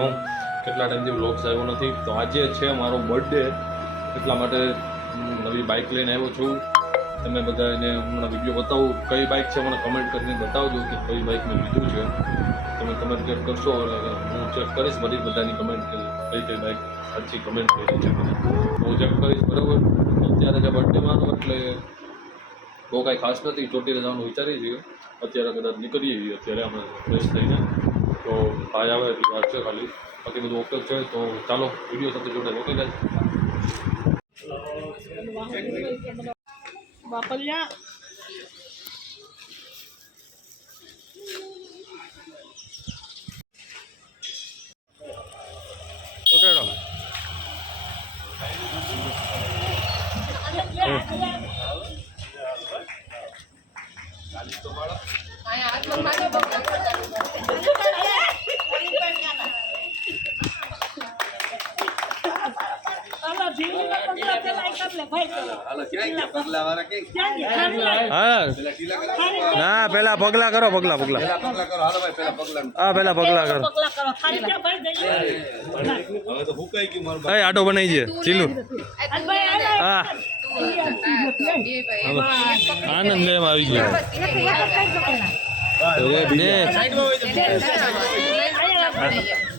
હું કેટલા ટાઈમથી વ્લોગ્સ આવ્યો નથી, તો આજે છે મારો બર્થડે, એટલા માટે નવી બાઇક લઈને આવ્યો છું. તમે બધાને હમણાં વિડીયો બતાવું કઈ બાઇક છે મને કમેન્ટ કરીને બતાવજો કે કઈ બાઇક મેં લીધું છે. તમે કમેન્ટ ચેક કરશો એટલે હું ચેક કરીશ બધાની કમેન્ટ કઈ કઈ બાઇક સાચી કમેન્ટ કરી છે મને હું ચેક કરીશ. બરાબર, અત્યારે જે બર્થડે મારો એટલે બહુ કાંઈ ખાસ નથી, ચોટીલા જવાનું વિચારીએ છીએ. અત્યારે કદાચ નીકળીએ છીએ અત્યારે અમે ફ્રેશ થઈને, તો ભાઈ આવે એટલી વાત છે ખાલી, બાકી બધું ઓકે છે. તો ચાલો વિડીયો સાથે જોડે ઓકે ગાઈસ. બાપલિયા ના પેલા પગલા કરો, પગલા હા પેલા પગલા કરો. આટો બનાવી છે ચીલું. હા આનંદ લેમ આવી ગયો.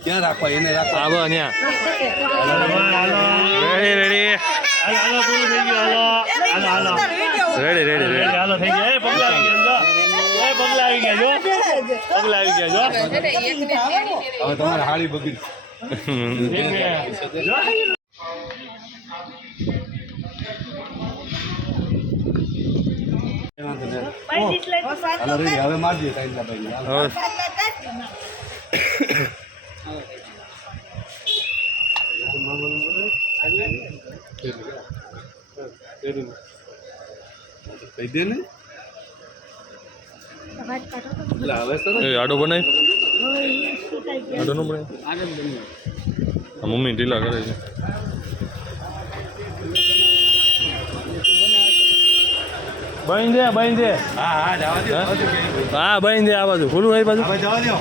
ક્યાં રાખવા એને રાખવા આવો ત્યાં. Ready ready ready ready ready હાલો થઈ ગયા. પગલા આવી ગયા, પગલા આવી ગયા જો, પગલા આવી ગયા જો. હવે તમારે હાળી બગડી હવે મારજે કહી દે ને આડો બનાય. આડો નો બનાય, મમ્મી ઢીલા કરે છે. બન દે બન દે. હા બન દે. આ બાજુ ખુલ્લું હોય બાજુ જવા દો.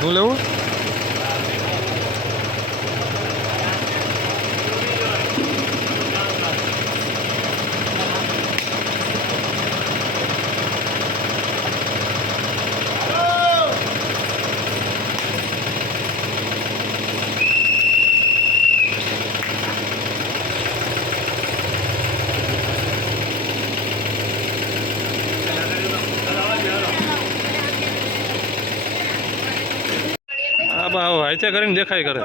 શું લેવું? હાઈચે કરીને દેખાય કરે.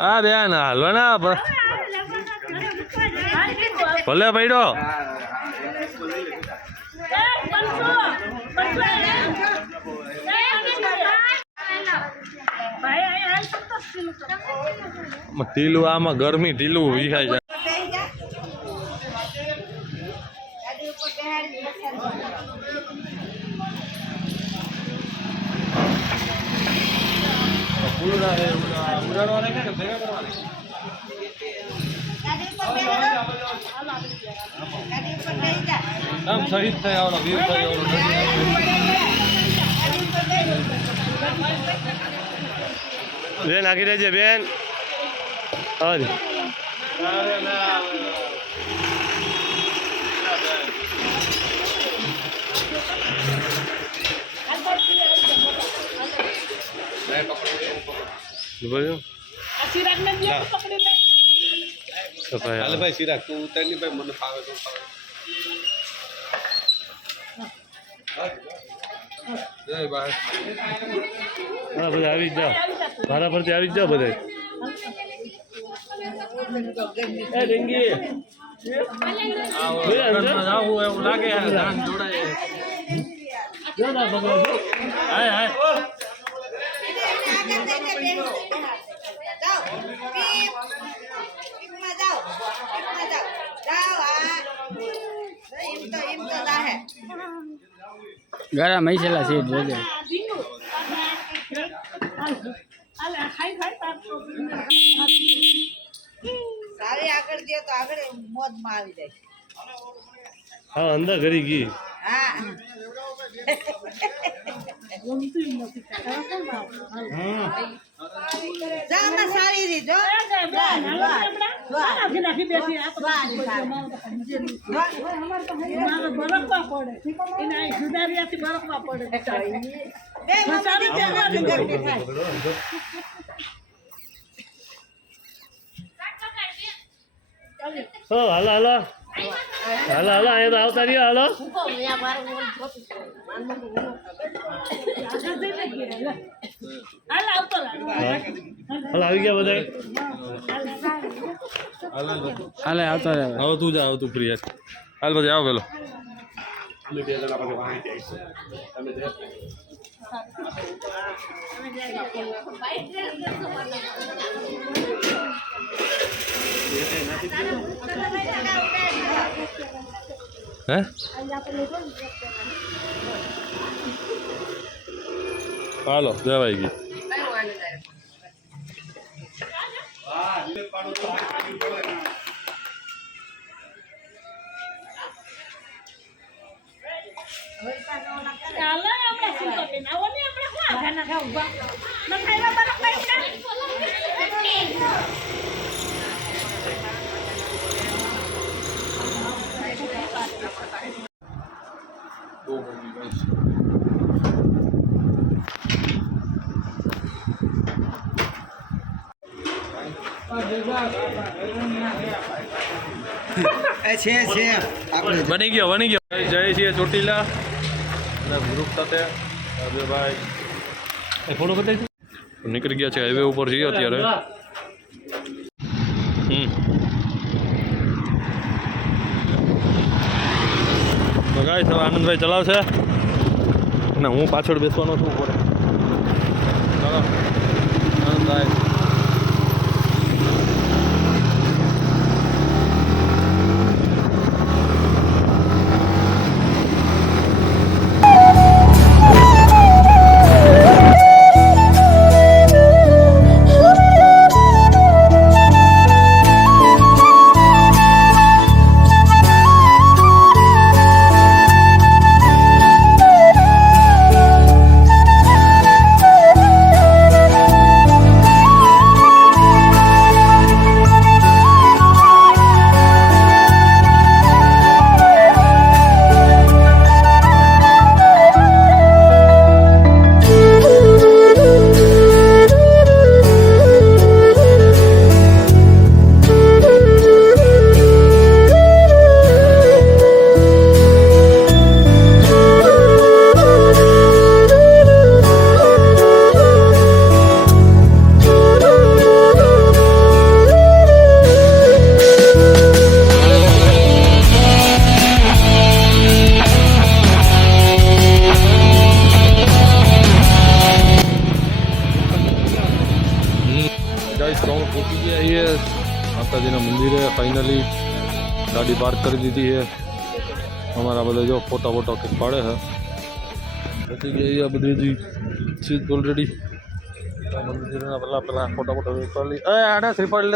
હા બેન હાલો ને ભલે પડ્યો. ઢીલું આમાં ગરમી ઢીલું વિખાય જાય. આમ શહીદ થાય આવડો વીર થાય આવડો બેન આખી રહેજે બેન. ભાઈ સિરાગ તું ઉતારી ભાઈ મને ફાવે તો ફાવે. જય ભાઈ હા બધા આવી જ જાઓ મારા પરથી આવી જ જાઓ બધા એ ડેંગી એવું લાગે ધાન જોડાય હાય હાય ગરમ મૈસેલા સીટ જોજે સારી આગળ દે તો આગળ મોજમાં આવી જાય હા અંદર ઘરી ગઈ હા જાના સારી રી જો હો હાલો હાલો હાલો હાલો અહીંયા તો આવતા રહ્યો હાલો હાલો આવી ગયા બધા હાલે આવતો રહે આવો તું જા આવો તું ફ્રી હાલ બધા આવો પેલો હે હાલો જવાઈ ગઈ બની ગયો જય છીએ ચોટીલા ગ્રુપ સાથે ભાઈ ફોટો બતાવી નીકળી ગયા છે હાઈવે ઉપર જઈએ અત્યારે તો ગાઈસ હવે આનંદભાઈ ચલાવશે અને હું પાછળ બેસવાનો છું ઉપર ચાલો આનંદભાઈ માતાજીના મંદિરે ફાઇનલી ગાડી પાર્ક કરી દીધી છે અમારા બધા જો ફોટા કંઈક પાડે છે પછી ગયા બધી ચીજ ઓલરેડી મંદિરના પેલા ફોટા લઈ આડા શ્રીફળ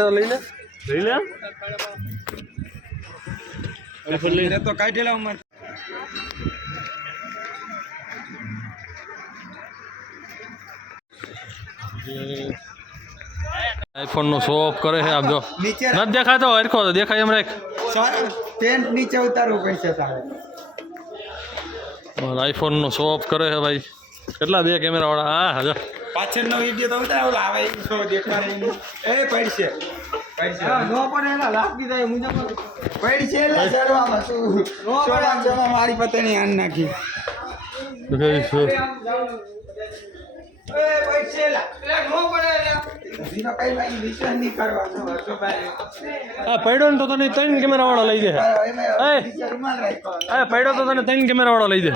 લઈ લે તો કાઢેલા ઉમર આઈફોન નો શો ઓફ કરે છે આમ જો નથી દેખાતો હરખો તો દેખાય એમ રાખ પેન્ટ નીચે ઉતારવું પડશે તારે આઈફોન નો શો ઓફ કરે છે ભાઈ કેટલા બે કેમેરા વાળા હા જો પાછળનો વિડિયો તો ઉતાર ઓલા આવે શો દેખાડે એ પડશે નો પડે એલા લાગી જાય મુજબ પડશે એલા ચડવામાં શું નો પડે મારી પતણી આન નાખી ગાઈસ એ પૈસે લા નો પડે બીનો કઈ ભાઈ વિશ્વાસ નહીં કરવાનો હતો ભાઈ આ પડ્યો ને તો તને 3 કેમેરા વાળો લઈ દે રૂમાલ રાખો આ પડ્યો તો તને 3 કેમેરા વાળો લઈ દે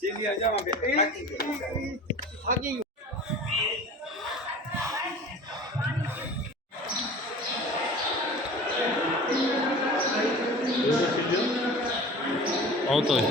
સીધી અજામાં કે થાકી આવતો હોય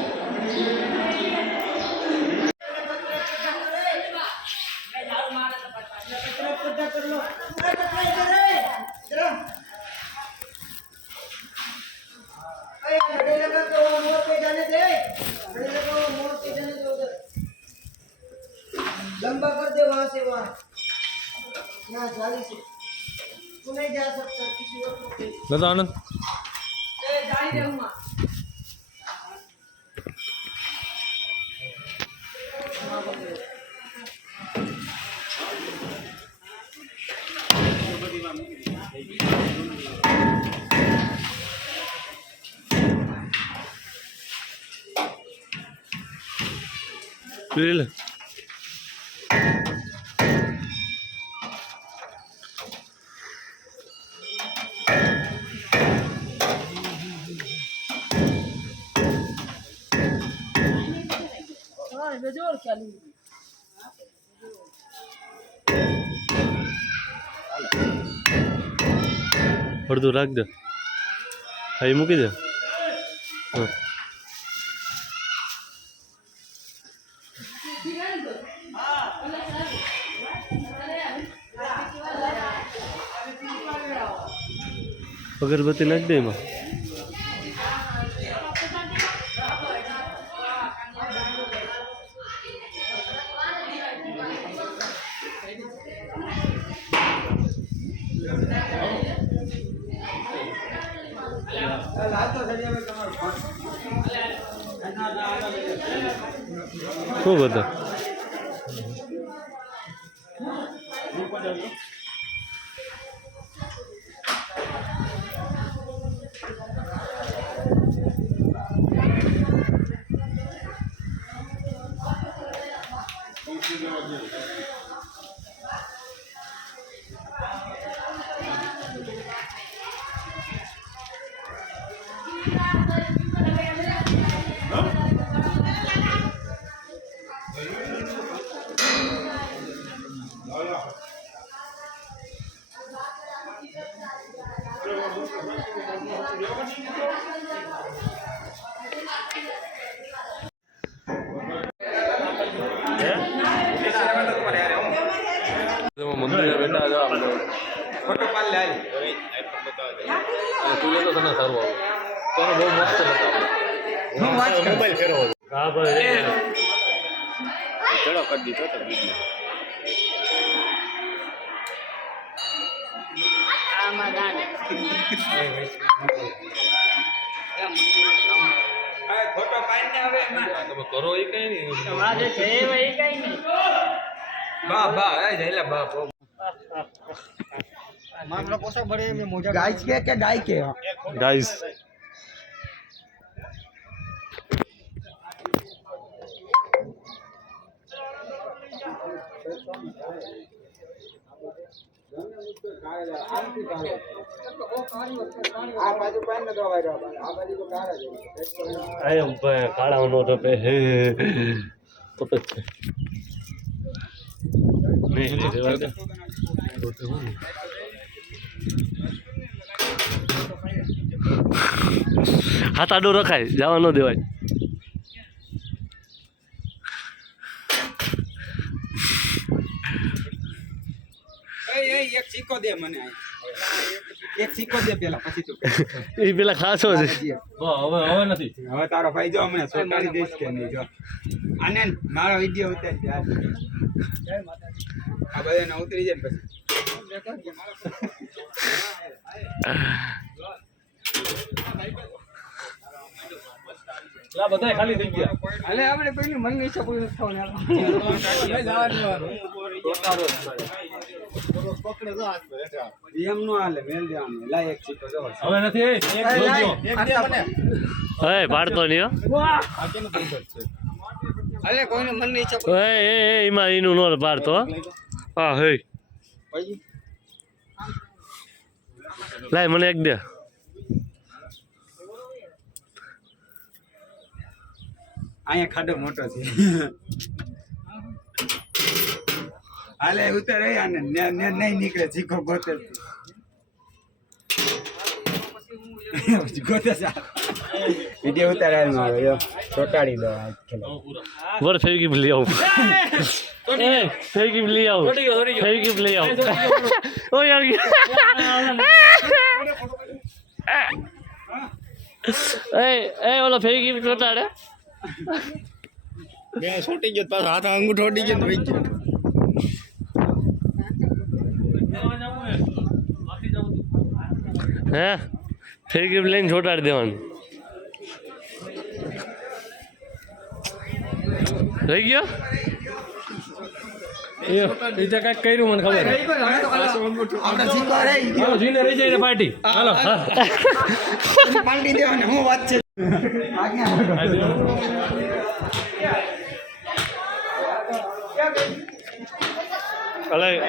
लंबा कर दे वहां से वहां यहाँ जाली से तू नहीं जा सकता किसी और को દાદા આનંદ जाली दे वहां લે जोर चालू અડધું રાખ દે અહીં મૂકી દે હા અગરબત્તી નાખ દે એમાં શું બધા મંદિરે બેઠા હતા આપણે ફોટો પાડ લે તું તો તને સારું આવે તને બહુ મસ્ત લગાવે મોબાઈલ ફેરવો હા ભાઈ ચલો કરી દીધો તો વિડિયો આમાં ગાને ફોટો પાડીને હવે એમાં તમે કરો એ કઈ નહીં તમારે છે એ કઈ નહીં બા બા એ જઈલા બા मामला पोसा बड़े में मोजा गाइस के गाय के ગાઈસ આ બાજુ પાન ન દવાય આ બાજુ તો કાળા જ આય ભાઈ કાળા નો ટપે હે ટપે છે નહીં નહીં રેવા દે તો હું હાથ આડો રખાય જવા ન દેવાય એક સિક્કો દે મને એક સિક્કો દે પેલા પછી તું એ પેલા ખાસો છે હવે હવે નથી હવે તારો ભાઈ જો હમણાં સોટાડી દઈશ કે નહીં જો આને મારો વિડિયો ઉતારી દે આ બધાને ઉતરી જાય ને પછી લા બધા ખાલી થઈ ગયા અલે આપણે પેલી મન ની ઈચ્છા પૂરી થવાની એમ નો હાલે મેલ દેવાનું લાય એક ચીકો જો હવે નથી એક હે પાડતો નહીં હો અલે કોઈને મન ની ઈચ્છા એમાં એનું નો પાડતો હો. હા હે લાય મને એક દે અહીંયા ખાડો મોટો છે હાલે ઉતર આને નહીં નીકળે ચીકો ગોતે ગોતે વિડીયો ઉતારાય મારો યો ચોટાડી દો આ ખેલો वर फेविकिप ले आओ ए फेविकिप ले आओ फेविकिप ले आओ ओ यार ए वाला फेविकिप छोटा है બે છોટી ગયો પાછો હાથ અંગૂઠો ઓડી ગયો વઈ ગયો हैं फेविकिप लेन छोटा देवान રહી ગયો એ બીજા કાંઈક કર્યું મને ખબર આપણે ચીકો રહી હાલો જીને રહી જાય પાર્ટી હાલો પાલટી દેવાને હું વાત છે અલે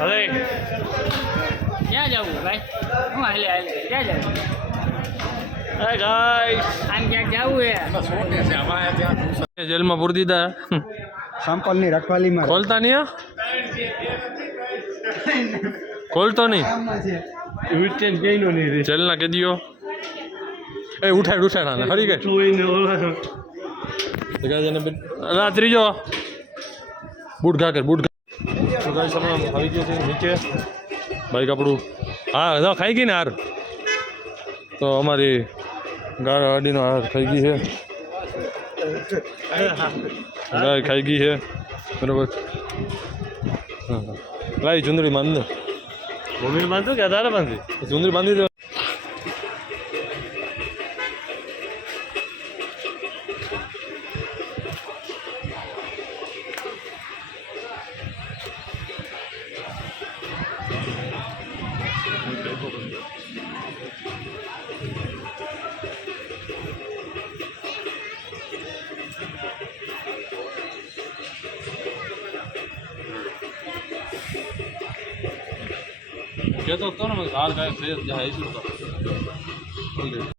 અલે ક્યાં જવું ભાઈ હું હાલે ક્યાં જવું હે ગાઈસ આમ ક્યાંક જવું જેલમાં પૂરી દીધા સંપલ ની રખવાલીમાં ખોલતા નહીં હો? ખોલતો નહીં જેલના કેદીઓ એ ઉઠાડ આને ફરી ગઈ ત્રીજો બૂટ ઘા કર બૂટ તો ગાઈસ અમે આવી ગયો છે નીચે બાઈક આપણું હા જો ખાઈ ગઈ ને હાર તો અમારી ગાડીનો હાર ખાઈ ગઈ છે ગાય ખાઈ ગઈ છે બરોબર લાઈ ચુંદડી બાંધ મમ્મીને બાંધું કે તારે બાંધી ચુંદડી બાંધી દો કહેતો હતો ને હાર ગાય થઈ જાય